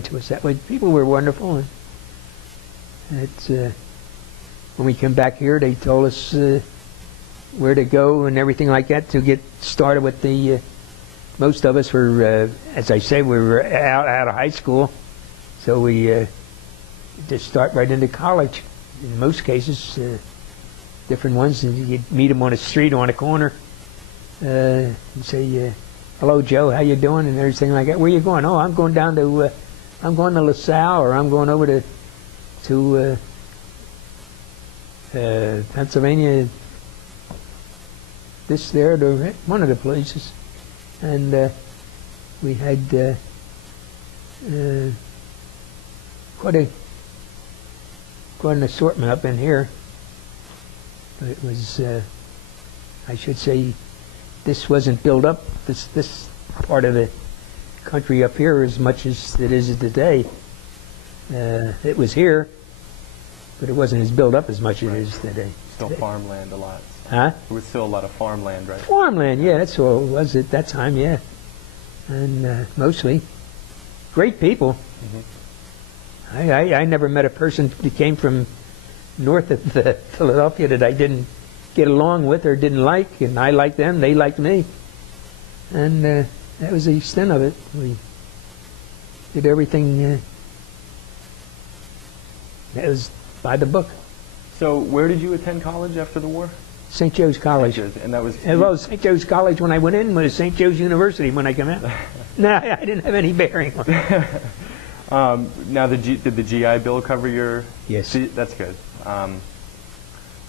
to us that way. People were wonderful, and it's when we came back here, they told us where to go and everything like that to get started with the. Most of us were, as I say, we were out of high school, so we just start right into college. In most cases, different ones, and you'd meet them on the street, on a corner, and say, "Hello, Joe, how you doing?" and everything like that. Where you going? Oh, I'm going down to, I'm going to LaSalle, or I'm going over to Pennsylvania. This, there, one of the places, and we had quite an assortment up in here. But it was, I should say, this wasn't built up. This part of the country up here as much as it is today. It was here, but it wasn't as built up as much as it is today. Still farmland a lot. Huh? There was still a lot of farmland, right? Farmland, yeah, that's all it was at that time, yeah. And mostly great people. Mm-hmm. I never met a person that came from north of Philadelphia that I didn't get along with or didn't like, and I liked them, they liked me. And that was the extent of it. We did everything that was by the book. So where did you attend college after the war? St. Joe's College. And that was... Well, St. Joe's College when I went in was St. Joe's University when I came out. No, I didn't have any bearing on it. Now, did the GI Bill cover your... Yes. That's good.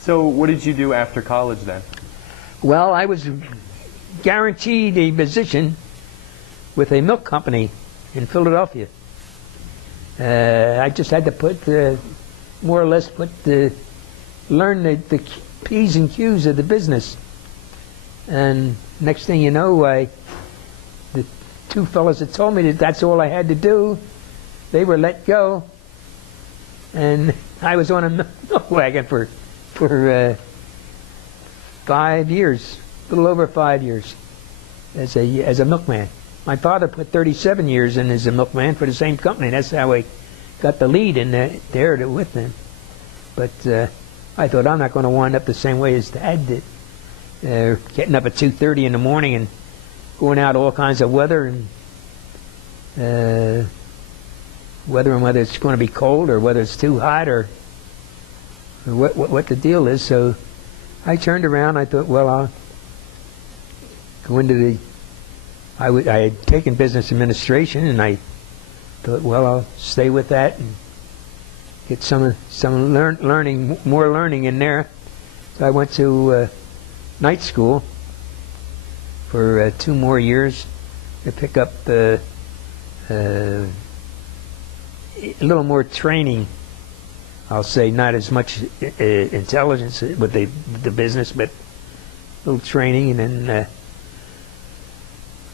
So what did you do after college then? Well, I was guaranteed a position with a milk company in Philadelphia. I just had to put, more or less, learn the P's and Q's of the business. And next thing you know, the two fellows that told me that that's all I had to do, they were let go, and I was on a milk wagon for 5 years, a little over 5 years, as a milkman. My father put 37 years in as a milkman for the same company. That's how I got the lead in there with them. But I thought, I'm not going to wind up the same way as Dad did, getting up at 2:30 in the morning and going out all kinds of weather and whether it's going to be cold or whether it's too hot or what the deal is. So I turned around. I thought, well, I'll go into the. I had taken business administration, and I thought, well, I'll stay with that and get some more learning in there. So I went to night school for 2 more years to pick up a little more training. I'll say not as much intelligence with the business, but a little training, and then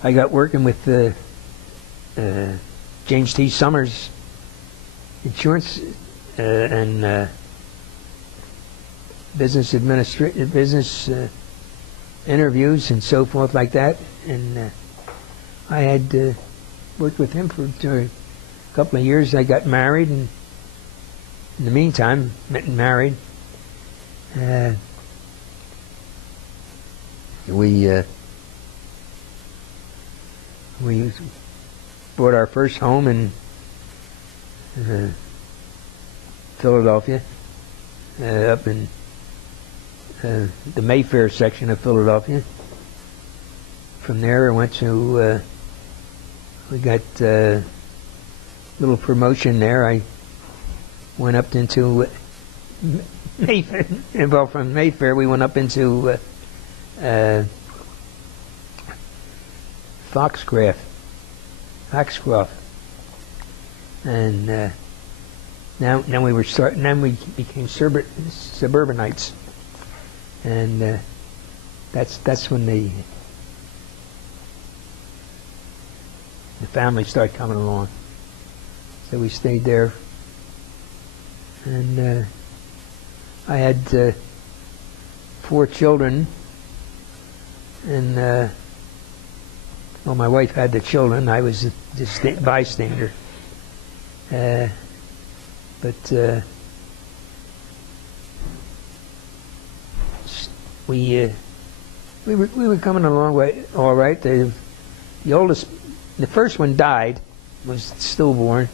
I got working with James T. Summers Insurance and business interviews and so forth like that, and I had worked with him for a couple of years. I got married, and in the meantime, met and married. We bought our first home in Philadelphia, up in the Mayfair section of Philadelphia. From there, I went to. We got a little promotion there. I went up into Mayfair. Well, from Mayfair, we went up into Foxcroft, and now we were starting. Then we became suburbanites, and that's when the family started coming along. So we stayed there, and I had 4 children, and well, my wife had the children. I was just bystander. But we were coming along way all right. The oldest, the first one died, was stillborn.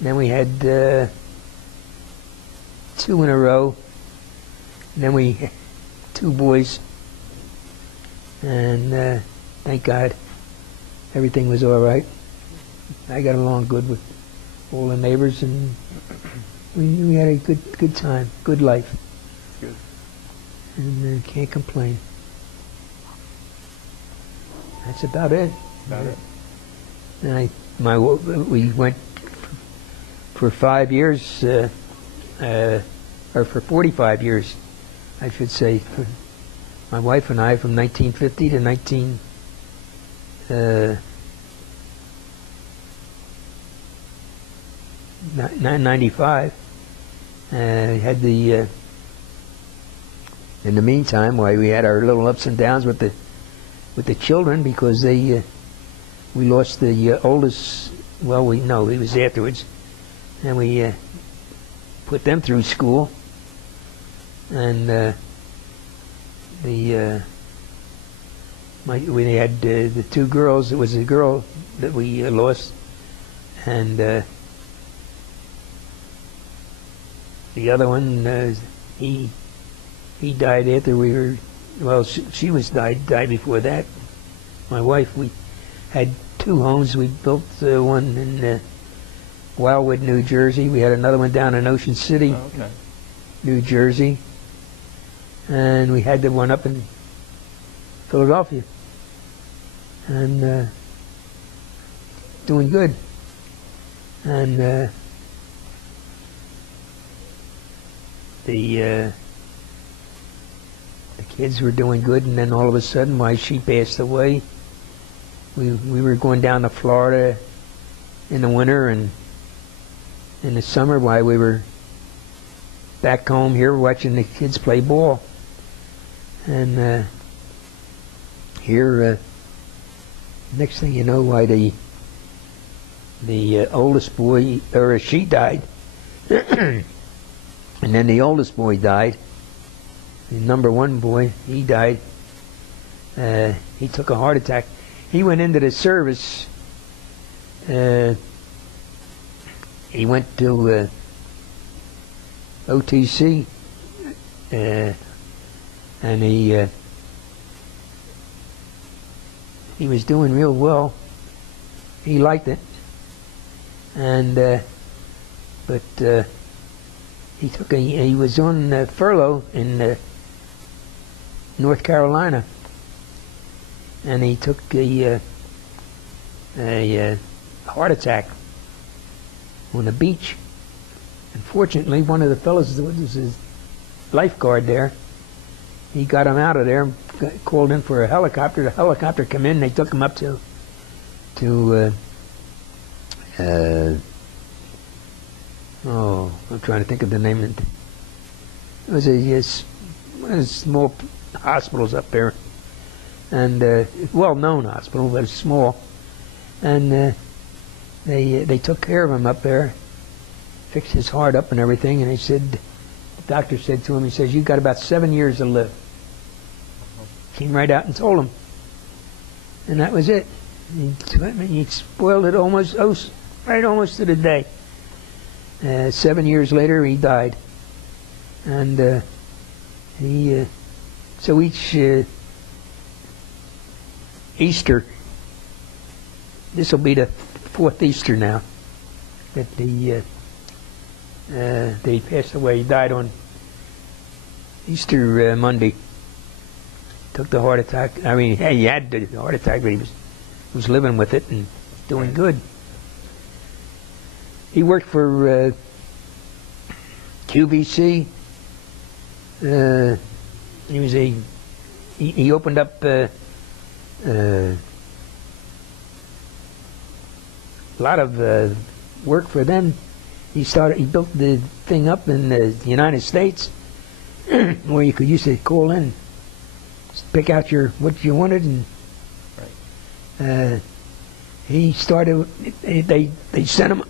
Then we had 2 in a row. And then we 2 boys, and thank God everything was all right. I got along good with all the neighbors, and we had a good time, good life. Good. And can't complain. That's about it. About it. And we went for 5 years, or for 45 years, I should say. My wife and I, from 1950 to 1995, had the. In the meantime, why we had our little ups and downs with the children, because we lost the oldest. Well, it was afterwards, and we put them through school, and we had the 2 girls. It was a girl that we lost, and the other one, he died after we were. Well, she died before that. My wife, we had 2 homes. We built one in Wildwood, New Jersey. We had another one down in Ocean City, New Jersey, and we had the one up in Philadelphia, and doing good. And the kids were doing good, and then all of a sudden, why, she passed away. We were going down to Florida in the winter, and in the summer, why, we were back home here watching the kids play ball. And here, next thing you know, why, the oldest boy, or she died, and then the oldest boy died. The number 1 boy, he died. He took a heart attack. He went into the service. He went to OTC, and he was doing real well. He liked it, and but he was on furlough in North Carolina, and he took a heart attack on the beach. Unfortunately, one of the fellows that was his lifeguard there, he got him out of there and called in for a helicopter. The helicopter came in, they took him up to I'm trying to think of the name. It was one of the small hospitals up there, and well-known hospital, but it's small. And they took care of him up there, fixed his heart up and everything. And they said, the doctor said to him, he says, "You've got about 7 years to live." Came right out and told him, and that was it. He spoiled it almost to the day. 7 years later, he died, and so each Easter, this will be the 4th Easter now that they passed away. He died on Easter Monday. Took the heart attack. I mean, he had the heart attack, but he was living with it and doing good. He worked for QVC. He opened up a lot of work for them. He built the thing up in the United States where you could use to call in, pick out what you wanted, and he started. They sent him